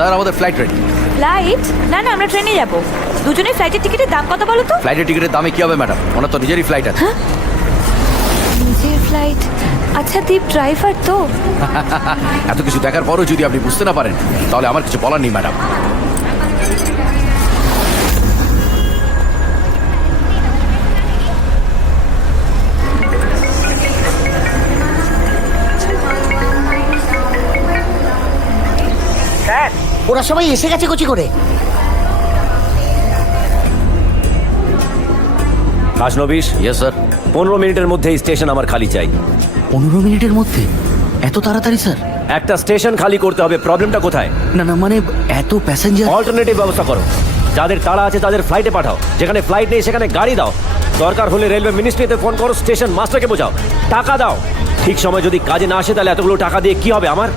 Sir আমাদের flight ready. Flight? না না, আমরা ট্রেনে যাব। দুজনে ফ্লাইটের টিকিটের দাম কত বলো তো? ফ্লাইটের টিকিটের দামে কি হবে ম্যাডাম, ওনার তো নিজেরই ফ্লাইট আছে। নিজের ফ্লাইট? আচ্ছা দীপ ড্রাইভার তো? এত কিছু দেখার পরও যদি আপনি বুঝতে না পারেন তাহলে আমার কিছু বলার নেই ম্যাডাম। স্যার, ওরা সবাই এসে গেছে কোচি করে। Khasnabis, yes sir. 15 মিনিটের মধ্যে এই স্টেশন আমার খালি চাই। 15 মিনিটের মধ্যে? এত তাড়াতাড়ি স্যার? একটা স্টেশন খালি করতে হবে। প্রবলেমটা কোথায়? না না, মানে এত প্যাসেঞ্জার। অল্টারনেটিভ ব্যবস্থা করো। যাদের তাড়া আছে তাদের ফ্লাইটে পাঠাও, যেখানে ফ্লাইট নেই সেখানে গাড়ি দাও। দরকার হলে রেলওয়ে মিনিস্ট্রিতে ফোন করো, স্টেশন মাস্টারকে বোঝাও, টাকা দাও। ঠিক সময় যদি কাজে না আসে তাহলে এতগুলো টাকা দিয়ে কি হবে আমার?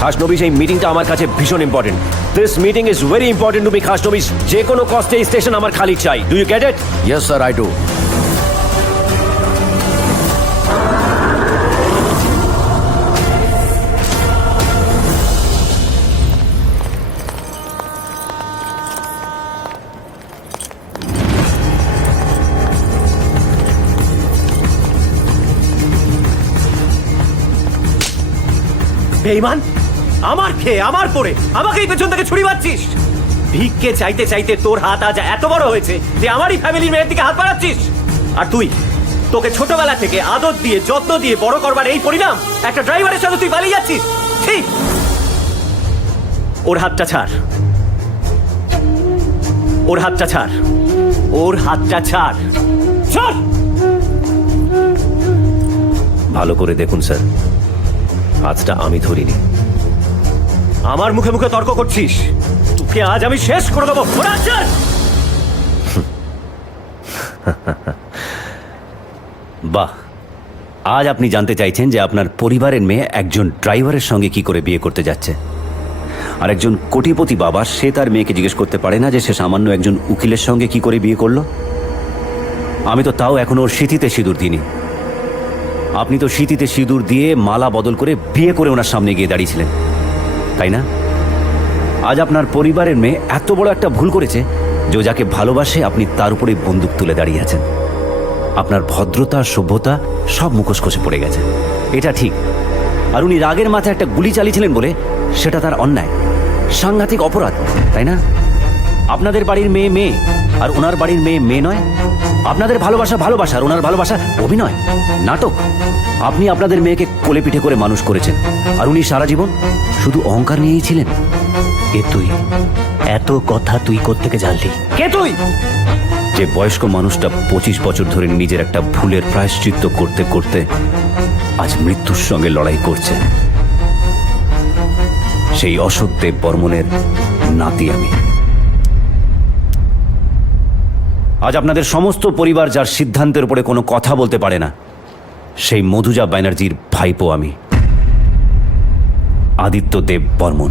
খাসনবিশ, এই মিটিংটা আমার কাছে ভীষণ important. This meeting is very important to me Khasnabish. যে কোনো কস্টে এই স্টেশন আমার খালি চাই। Do you get it? Yes sir, I do. বেঈমান, আমার খেয়ে আমার পরে আমাকেই পেছন থেকে ছুরি মারছিস। ভিক্ষে চাইতে চাইতে তোর হাত আজ এত বড় হয়েছে যে আমারই ফ্যামিলির মেয়ের দিকে হাত বাড়াচ্ছিস। আর তুই, তোকে ছোটবেলা থেকে আদর দিয়ে যত্ন দিয়ে বড় করবার এই পরিণাম একটা ড্রাইভারের সাথে তুই পালিয়ে যাচ্ছিস। ঠিক, ওর হাতটা ছাড়, ওর হাতটা ছাড়, ওর হাতটা ছাড়, ছাড়। ভালো করে দেখুন স্যার, হাতটা আমি ধরিনি। আমার মুখে মুখে তর্ক করছিস, তোকে আজ আমি শেষ করে দেবো। বাহ, আজ আপনি জানতে চাইছেন যে আপনার পরিবারের মেয়ে একজন ড্রাইভারের সঙ্গে কি করে বিয়ে করতে যাচ্ছে। আর একজন কোটিপতি বাবা, সে তার মেয়েকে জিজ্ঞেস করতে পারে না যে সে সামান্য একজন উকিলের সঙ্গে কি করে বিয়ে করলো। আমি তো তাও এখনো ওর স্মৃতিতে সিঁদুর দিইনি। আপনি তো স্মৃতিতে সিঁদুর দিয়ে মালা বদল করে বিয়ে করে ওনার সামনে গিয়ে দাঁড়িয়েছিলেন, তাই না? আজ আপনার পরিবারের মেয়ে এত বড় একটা ভুল করেছে যে যাকে ভালোবাসে আপনি তার উপরে বন্দুক তুলে দাঁড়িয়ে আছেন। আপনার ভদ্রতা সভ্যতা সব মুখোশ খসে পড়ে গেছে, এটা ঠিক। আর উনি রাগের মাথায় একটা গুলি চালিয়েছিলেন বলে সেটা তার অন্যায়, সাংঘাতিক অপরাধ, তাই না? আপনাদের বাড়ির মেয়ে মেয়ে আর ওনার বাড়ির মেয়ে মেয়ে নয়। আপনাদের ভালোবাসা ভালোবাসা আর ওনার ভালোবাসা অভিনয়, নাটক। আপনি আপনাদের মেয়েকে কোলে পিঠে করে মানুষ করেছেন আর উনি সারা জীবন শুধু অহংকার নিয়েই ছিলেন। কে তুই? এত কথা তুই কোত্থেকে জানলি? কে তুই? যে বয়স্ক মানুষটা 25 বছর ধরে নিজের একটা ভুলের প্রায়শ্চিত্ত করতে করতে আজ মৃত্যুর সঙ্গে লড়াই করছে, সেই অশোক দেব বর্মনের নাতি আমি। আজ আপনাদের সমস্ত পরিবার যার সিদ্ধান্তের উপরে কোনো কথা বলতে পারে না, সেই মধুজা ব্যানার্জির ভাইপো আমি, আদিত্য দেব বর্মন।